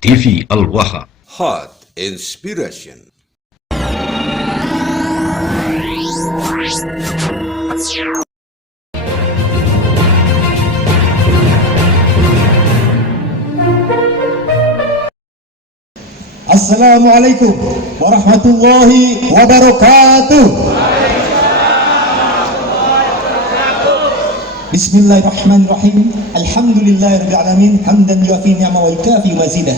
TV Al-Waha. Hot Inspiration. Assalamualaikum warahmatullahi wabarakatuh. Bismillahirrahmanirrahim. Alhamdulillahirabbil alamin, hamdan yuafi ni'ma wa yukafi mazidah.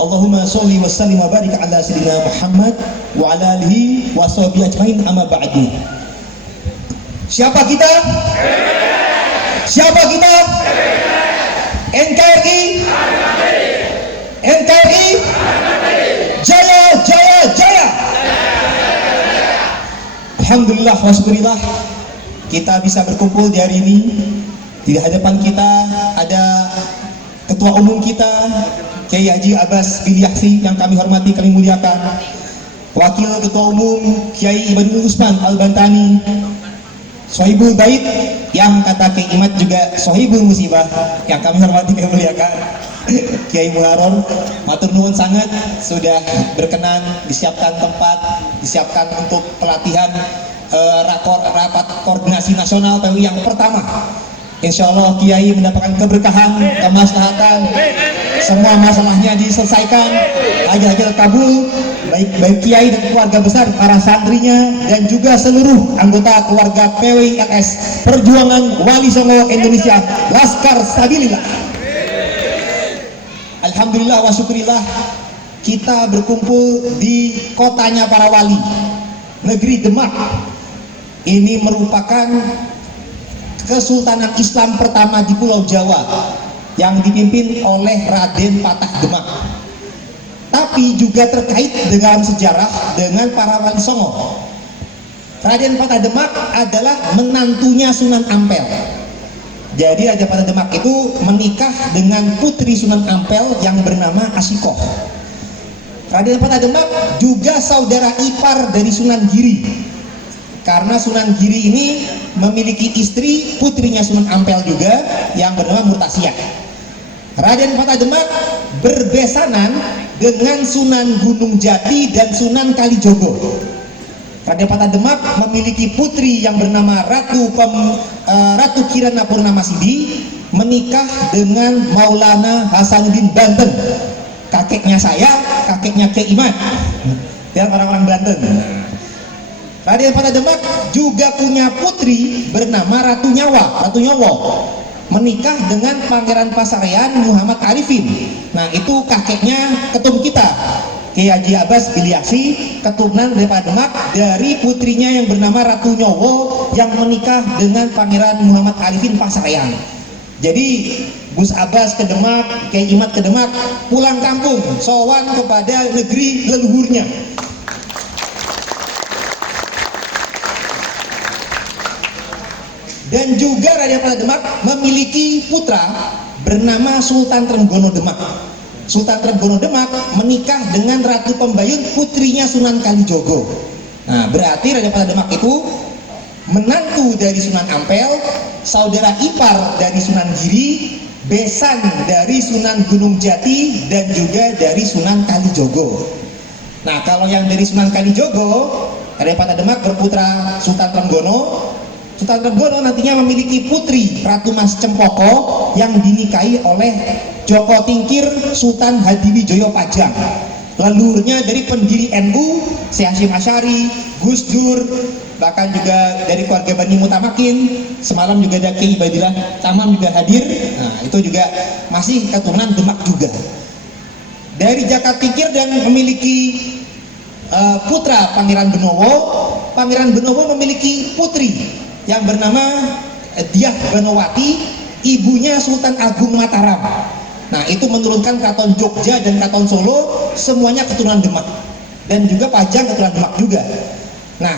Allahumma sholli wa sallim wa barik ala sayyidina Muhammad wa ala alihi wa sahbihi ajmain, amma ba'du. Siapa kita? Siapa kita? NKRI. NKRI. Jaya, jaya, jaya. Alhamdulillah wa syukurillah, kita bisa berkumpul di hari ini. Di hadapan kita ada Ketua Umum kita, Kiai Haji Abbas Bilyahsi, yang kami hormati, kami muliakan. Wakil Ketua Umum Kiai Ibnu Usman Al-Bantani, Sohibul Bait, yang kata Kiai Imat juga Sohibul Musibah, yang kami hormati, kami muliakan. Kiai Muharram, matur nuwun sangat sudah berkenan disiapkan tempat, disiapkan untuk pelatihan rapat koordinasi nasional PWI yang pertama. Insya Allah Kiai mendapatkan keberkahan, kemaslahatan, semua masalahnya diselesaikan, hajat kabul, baik Kiai dan keluarga besar, para santrinya, dan juga seluruh anggota keluarga PWI LS Perjuangan Wali Songo Indonesia, Laskar Stabilillah. Alhamdulillah wa syukurillah, kita berkumpul di kotanya para wali, negeri Demak. Ini merupakan Kesultanan Islam pertama di Pulau Jawa yang dipimpin oleh Raden Patah Demak. Tapi juga terkait dengan sejarah dengan para wali Songo. Raden Patah Demak adalah menantunya Sunan Ampel. Jadi Raden Patah Demak itu menikah dengan putri Sunan Ampel yang bernama Asikoh. Raden Patah Demak juga saudara ipar dari Sunan Giri, karena Sunan Giri ini memiliki istri putrinya Sunan Ampel juga yang bernama Murtasiah. Raden Patah Demak berbesanan dengan Sunan Gunung Jati dan Sunan Kalijogo. Raden Patah Demak memiliki putri yang bernama Ratu Kirana Purnamasidi, menikah dengan Maulana Hasanuddin Banten, kakeknya saya, kakeknya Kiai Imat, dan orang-orang Banten. Raden Patah Demak juga punya putri bernama Ratu Nyawo, menikah dengan Pangeran Pasarean Muhammad Arifin. Nah, itu kakeknya ketum kita, Kiai Haji Abbas Bilyahsi, keturunan dari Patah Demak, dari putrinya yang bernama Ratu Nyawo yang menikah dengan Pangeran Muhammad Arifin Pasarean. Jadi Gus Abbas ke Demak, Kiai Imat ke Demak, pulang kampung, sowan kepada negeri leluhurnya. Dan juga Raden Patah Demak memiliki putra bernama Sultan Trenggono Demak. Sultan Trenggono Demak menikah dengan Ratu Pembayun, putrinya Sunan Kalijogo. Nah, berarti Raden Patah Demak itu menantu dari Sunan Ampel, saudara ipar dari Sunan Giri, besan dari Sunan Gunung Jati, dan juga dari Sunan Kalijogo. Nah, kalau yang dari Sunan Kalijogo, Raden Patah Demak berputra Sultan Trenggono. Sultan Trenggono nantinya memiliki putri Ratu Mas Cempoko yang dinikahi oleh Joko Tingkir Sultan Hadiwijoyo Pajang. Leluhurnya dari pendiri NU, Syekh Hasyim Asy'ari, Gus Dur, bahkan juga dari keluarga Bani Mutamakin. Semalam juga ada Kiai Badillah Tamam juga hadir. Nah, itu juga masih keturunan Demak juga. Dari Jaka Tingkir dan memiliki putra Pangeran Benowo. Pangeran Benowo memiliki putri yang bernama Diah Banowati, ibunya Sultan Agung Mataram. Nah, itu menurunkan Keraton Jogja dan Keraton Solo, semuanya keturunan Demak, dan juga Pajang keturunan Demak juga. Nah,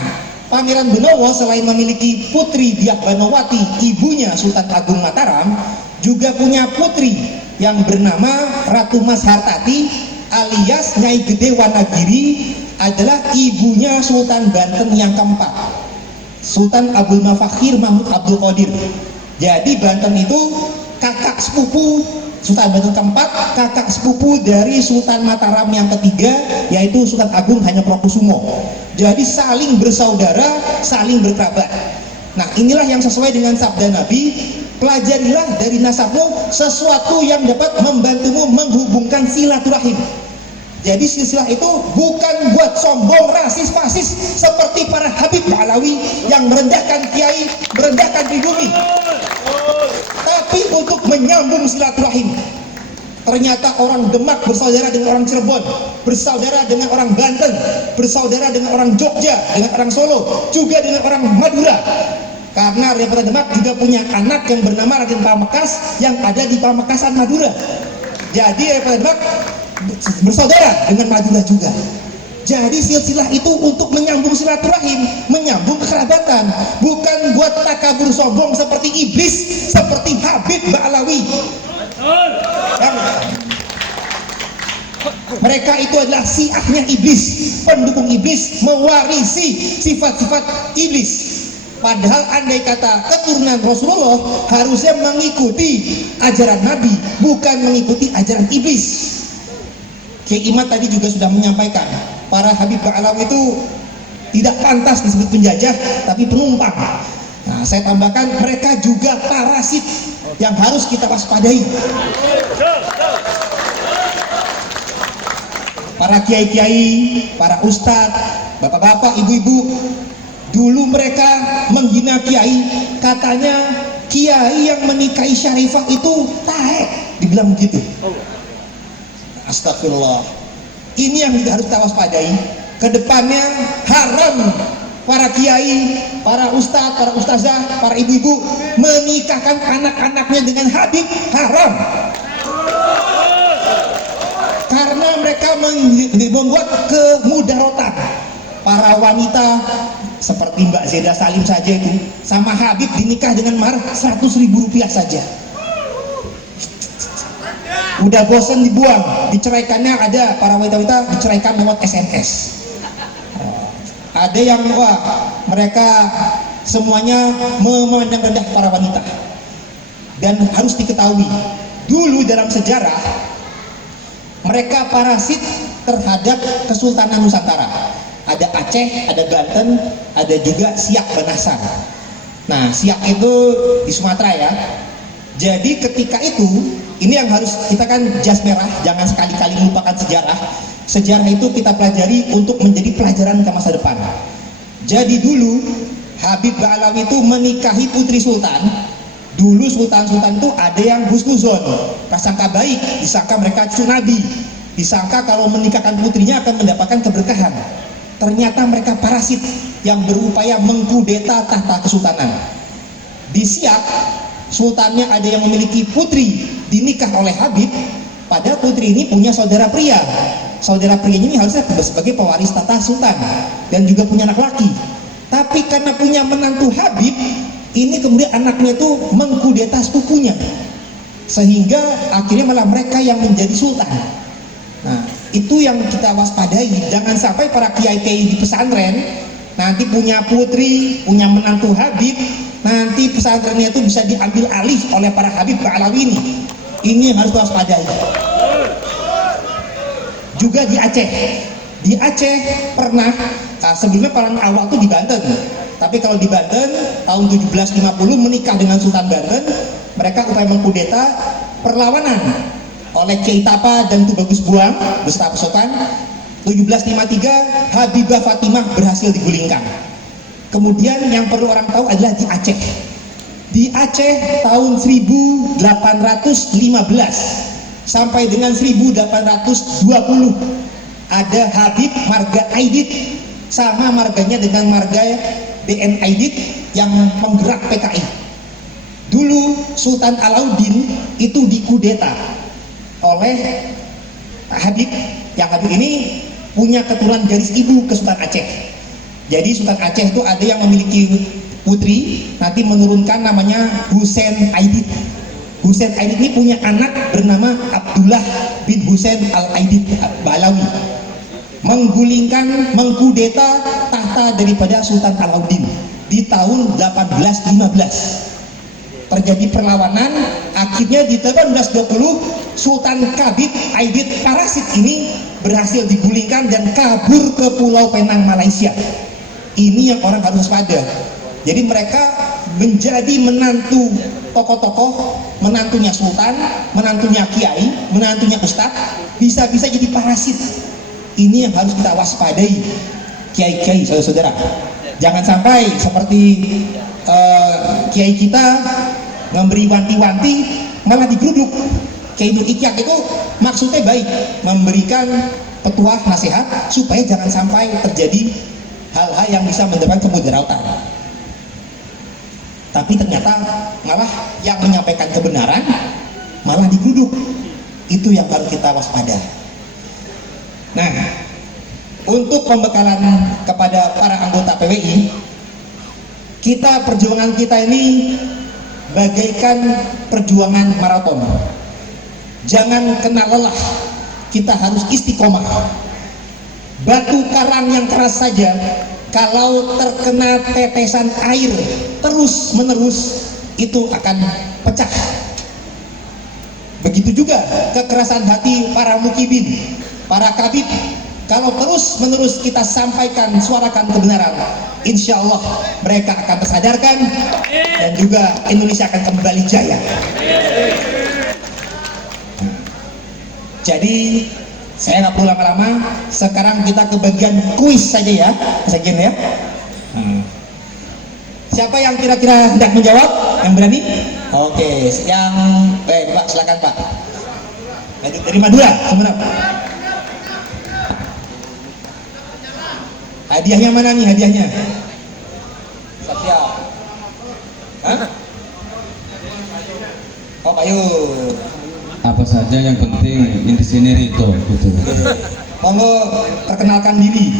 Pangeran Benowo selain memiliki putri Diah Banowati, ibunya Sultan Agung Mataram, juga punya putri yang bernama Ratu Mas Hartati alias Nyai Gede Wanagiri, adalah ibunya Sultan Banten yang keempat, Sultan Abdul Mafakhir Mahmud Abdul Qadir. Jadi Banten itu kakak sepupu Sultan Banten keempat kakak sepupu dari Sultan Mataram yang ketiga, yaitu Sultan Agung Hanyokrokusumo. Jadi saling bersaudara, saling berkerabat. Nah, inilah yang sesuai dengan sabda Nabi, pelajarilah dari nasabmu sesuatu yang dapat membantumu menghubungkan silaturahim. Jadi silsilah itu bukan buat sombong, rasis, fasis seperti para Habib Ba'alawi yang merendahkan kiai, merendahkan pribumi, tapi untuk menyambung silaturahim. Ternyata orang Demak bersaudara dengan orang Cirebon, bersaudara dengan orang Banten, bersaudara dengan orang Jogja, dengan orang Solo, juga dengan orang Madura. Karena Raden Demak juga punya anak yang bernama Raden Pamekasan yang ada di Pamekasan, Madura. Jadi Raden Demak bersaudara dengan Madura juga. Jadi silsilah itu untuk menyambung silaturahim, menyambung kekerabatan, bukan buat takabur sombong seperti iblis, seperti Habib Ba'alawi. Mereka itu adalah siahnya iblis, pendukung iblis, mewarisi sifat-sifat iblis. Padahal andai kata keturunan Rasulullah harusnya mengikuti ajaran Nabi, bukan mengikuti ajaran iblis. Kiai Imad tadi juga sudah menyampaikan, para Habib Ba'alawi itu tidak pantas disebut penjajah, tapi penumpang. Nah, saya tambahkan, mereka juga parasit yang harus kita waspadai. Para kiai-kiai, para ustadz, bapak-bapak, ibu-ibu, dulu mereka menghina kiai, katanya kiai yang menikahi syarifah itu taek, dibilang begitu. Astagfirullah. Ini yang harus kita waspadai. Kedepannya haram para kiai, para ustadz, para ustazah, para ibu-ibu menikahkan anak-anaknya dengan Habib, haram. Karena mereka membuat kemudaratan. Para wanita seperti Mbak Zeda Salim saja itu sama Habib dinikah dengan mahar 100.000 rupiah saja. Udah bosan dibuang, diceraikannya ada, para wanita-wanita diceraikan lewat SMS. Ada yang mereka semuanya memandang rendah para wanita. Dan harus diketahui, dulu dalam sejarah mereka parasit terhadap Kesultanan Nusantara. Ada Aceh, ada Banten, ada juga Siak Banasan. Nah, Siak itu di Sumatera ya. Jadi ketika itu, ini yang harus kita kan jas merah, jangan sekali-kali melupakan sejarah. Sejarah itu kita pelajari untuk menjadi pelajaran ke masa depan. Jadi dulu Habib Ba'alawi itu menikahi putri sultan. Dulu sultan-sultan itu ada yang husnuzon, prasangka baik, disangka mereka cucu nabi, disangka kalau menikahkan putrinya akan mendapatkan keberkahan. Ternyata mereka parasit yang berupaya mengkudeta tahta kesultanan. Di Siak, sultannya ada yang memiliki putri dinikah oleh Habib, padahal putri ini punya saudara pria. Saudara prianya ini harusnya sebagai pewaris tata sultan dan juga punya anak laki. Tapi karena punya menantu Habib, ini kemudian anaknya itu mengkudeta sepupunya, sehingga akhirnya malah mereka yang menjadi sultan. Nah, itu yang kita waspadai. Jangan sampai para kiai-kiai di pesantren nanti punya putri, punya menantu Habib, nanti pesantrennya itu bisa diambil alih oleh para Habib Ba'alawi ini. Ini yang harus waspadai. Juga di Aceh pernah, sebelumnya paling awal itu di Banten, tapi kalau di Banten tahun 1750 menikah dengan Sultan Banten, mereka upaya mengkudeta, perlawanan oleh Kiai Tapa dan Tubagus Buang beserta pasukan. 1753 Habibah Fatimah berhasil digulingkan. Kemudian yang perlu orang tahu adalah di Aceh. Di Aceh tahun 1815 sampai dengan 1820 ada Habib Marga Aidit, sama marganya dengan marga BN Aidit yang penggerak PKI. Dulu Sultan Alauddin itu dikudeta oleh Habib, yang Habib ini punya keturunan garis ibu ke Sultan Aceh. Jadi Sultan Aceh itu ada yang memiliki putri, nanti menurunkan namanya Husain Aidit. Husain Aidit ini punya anak bernama Abdullah bin Husain Al-Aidit Ba'alawi, menggulingkan, mengkudeta tahta daripada Sultan Alauddin di tahun 1815. terjadi perlawanan. Akhirnya di 1820 Sultan Kabid Aidit Parasit ini berhasil digulingkan dan kabur ke Pulau Penang, Malaysia. Ini yang orang harus waspada. Jadi mereka menjadi menantu tokoh-tokoh, menantunya sultan, menantunya kiai, menantunya ustadz, bisa-bisa jadi parasit. Ini yang harus kita waspadai, kiai-kiai, saudara-saudara. Jangan sampai seperti kiai kita memberi wanti-wanti malah digeruduk. Kiai Nur Ikhyak itu maksudnya baik, memberikan petuah nasihat supaya jangan sampai terjadi hal-hal yang bisa menyebabkan kemudaratan. Tapi ternyata malah yang menyampaikan kebenaran malah digeruduk. Itu yang harus kita waspada. Nah, untuk pembekalan kepada para anggota PWI, perjuangan kita ini bagaikan perjuangan maraton. Jangan kena lelah, kita harus istiqomah. Batu karang yang keras saja, kalau terkena tetesan air terus menerus itu akan pecah. Begitu juga kekerasan hati para mukibin, para kabid. Kalau terus menerus kita sampaikan, suarakan kebenaran, insya Allah mereka akan tersadarkan dan juga Indonesia akan kembali jaya. Jadi saya nggak perlu lama-lama, sekarang kita ke bagian kuis saja ya, sekian ya. Siapa yang kira-kira hendak menjawab? Yang berani? Oke, yang baik Pak, silakan Pak. Dari Madura, sebenarnya. Hadiahnya mana nih hadiahnya? Siap. Hah? Oh, ayo. Apa saja yang penting di sini Rito, gitu. Monggo perkenalkan diri.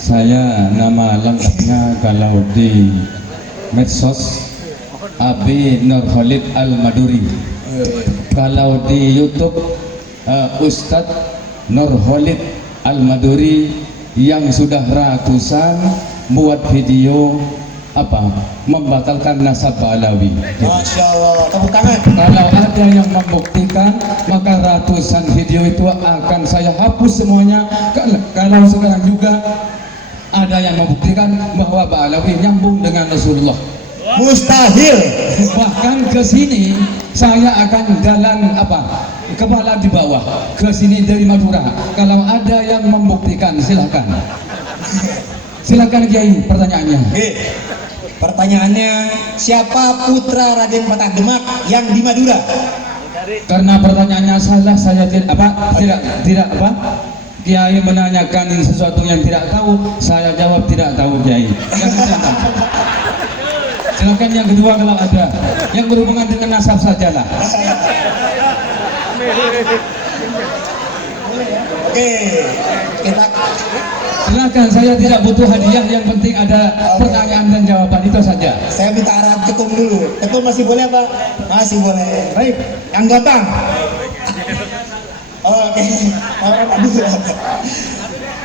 Saya nama lengkapnya kalau di medsos Abi Nurholid Al-Maduri. Kalau di YouTube Ustadz Nurholid Al-Maduri yang sudah ratusan buat video membatalkan nasab Alawi. Masya Allah, tepuk tangan. Kalau ada yang membuktikan, maka ratusan video itu akan saya hapus semuanya. Kalau sekarang juga ada yang membuktikan bahwa Alawi nyambung dengan Rasulullah, Mustahil. bahkan ke sini saya akan jalan kepala di bawah ke sini dari Madura. Kalau ada yang membuktikan, silakan. Silakan Kiai, pertanyaannya. Oke. Pertanyaannya, siapa putra Raden Patah Demak yang di Madura? Karena pertanyaannya salah, saya tidak Kiai menanyakan sesuatu yang tidak tahu, saya jawab tidak tahu Kiai. Silakan yang kedua kalau ada yang berhubungan dengan nasab sajalah. Oke, kita Silakan, saya tidak butuh hadiah, yang penting ada pertanyaan dan jawaban, itu saja. saya minta arahan ketum dulu. Ketum masih boleh apa? Masih boleh. Baik, yang ganteng. Oke.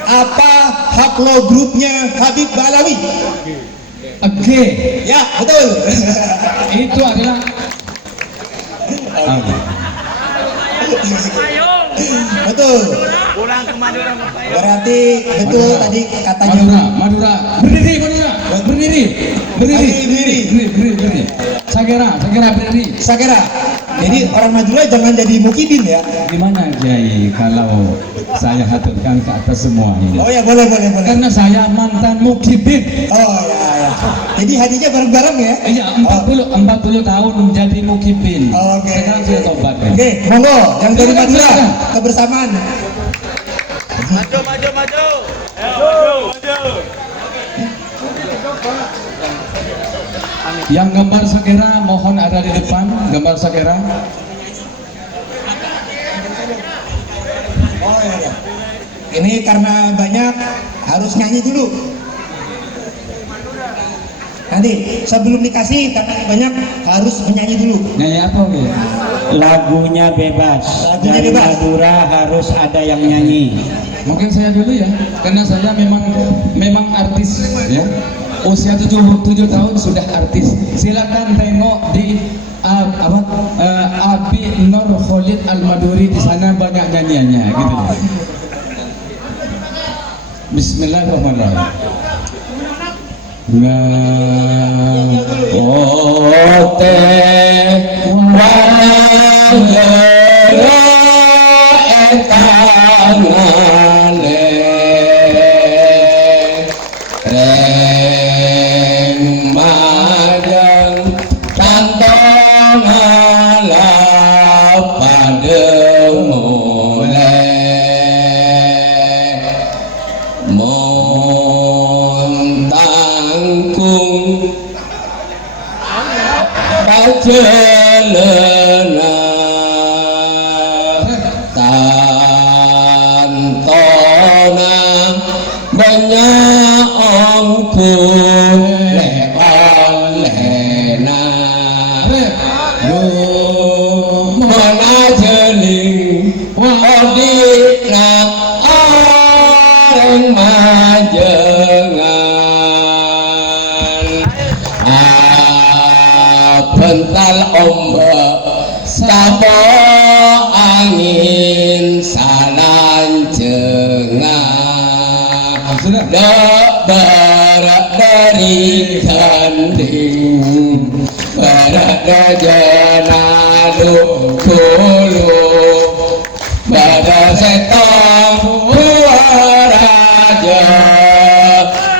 Apa haplo grupnya Habib Balawi? Oke, Ya, betul. itu adalah Betul. Pulang ke Madura Pak. Berarti betul tadi katanya. Madura, berdiri, berdiri. Sagera berdiri. Sagera. Jadi orang Madura jangan jadi mukidin ya. Gimana Kiai kalau saya haturkan ke atas semua ini? Oh ya, boleh. Karena saya mantan mukibin. Oh ya. Jadi hadiahnya bareng-bareng ya. Iya, 40 tahun menjadi mukibin. Oke. Sekarang sudah tobat. Oke, monggo yang dari Silakan, Madura silakan. kebersamaan. Maju. Yang gambar Sagera mohon ada di depan, gambar Sagera. Oh ya. Ini karena banyak harus nyanyi dulu. Nanti sebelum dikasih karena banyak harus menyanyi dulu. Nyanyi apa Ki? Lagunya bebas. Lagunya Dari bebas. Madura harus ada yang nyanyi. Mungkin saya dulu ya, karena saya memang artis ya. usia 77 tahun sudah artis. Silakan tengok di Abi Nur Khalid Al-Maduri, di sana banyak nyanyiannya gitu. Bismillahirrahmanirrahim. Jelena tantona banyak ongku leolena mana jeling odina orang majengan bental ombak sabo angin salancengan barat dari ganding barat dajanadu kulu badat setan raja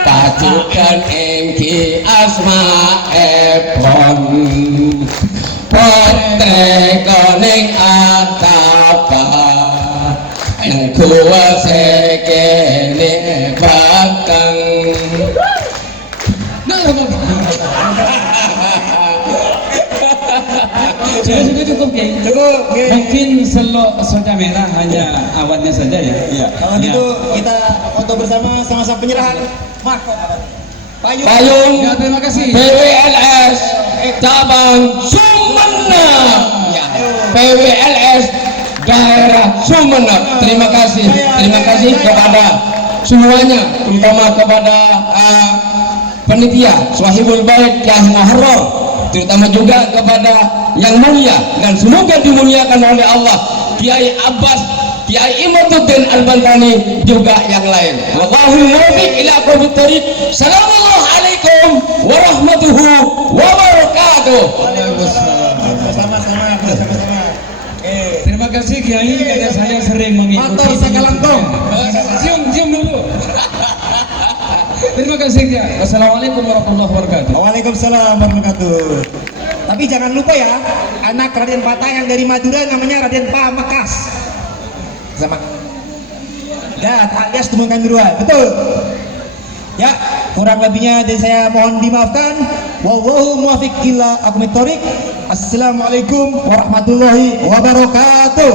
pacukan engki asma epon potre koning atapa engkuase kene bakang Cukup, Kiai. Cukup, Kiai. Mungkin selok soda merah hanya awannya saja ya. Iya. Kalau gitu kita foto bersama sama-sama penyerahan marko payung. payung Ya, terima kasih. PWLS cabang Sumeneb Ya. PWLS daerah Sumeneb. Terima kasih kepada semuanya, terutama kepada panitia Swahibul Bait Kiai Muharram, terutama juga kepada yang mulia dan semoga dimuliakan oleh Allah Kiai Abbas, Kiai Imaduddin Al-Bantani, juga yang lain. Wallahul muwaffiq ila aqwamit thoriq. Assalamualaikum warahmatullahi wabarakatuh. Sama-sama. Terima kasih Kiai, karena saya sering mengikuti. Matur sakalangkung. Cium dulu. Terima kasih Kiai. Assalamualaikum warahmatullahi wabarakatuh. Waalaikumsalam warahmatullahi wabarakatuh. Tapi jangan lupa ya, anak Raden Patah yang dari Madura namanya Raden Pamekas. Sama. Dan alias Tumengkan Biruan, betul. Ya, kurang lebihnya dari saya mohon dimaafkan. Wallahu muwaffiq ila aqwamit thoriq. Assalamualaikum warahmatullahi wabarakatuh.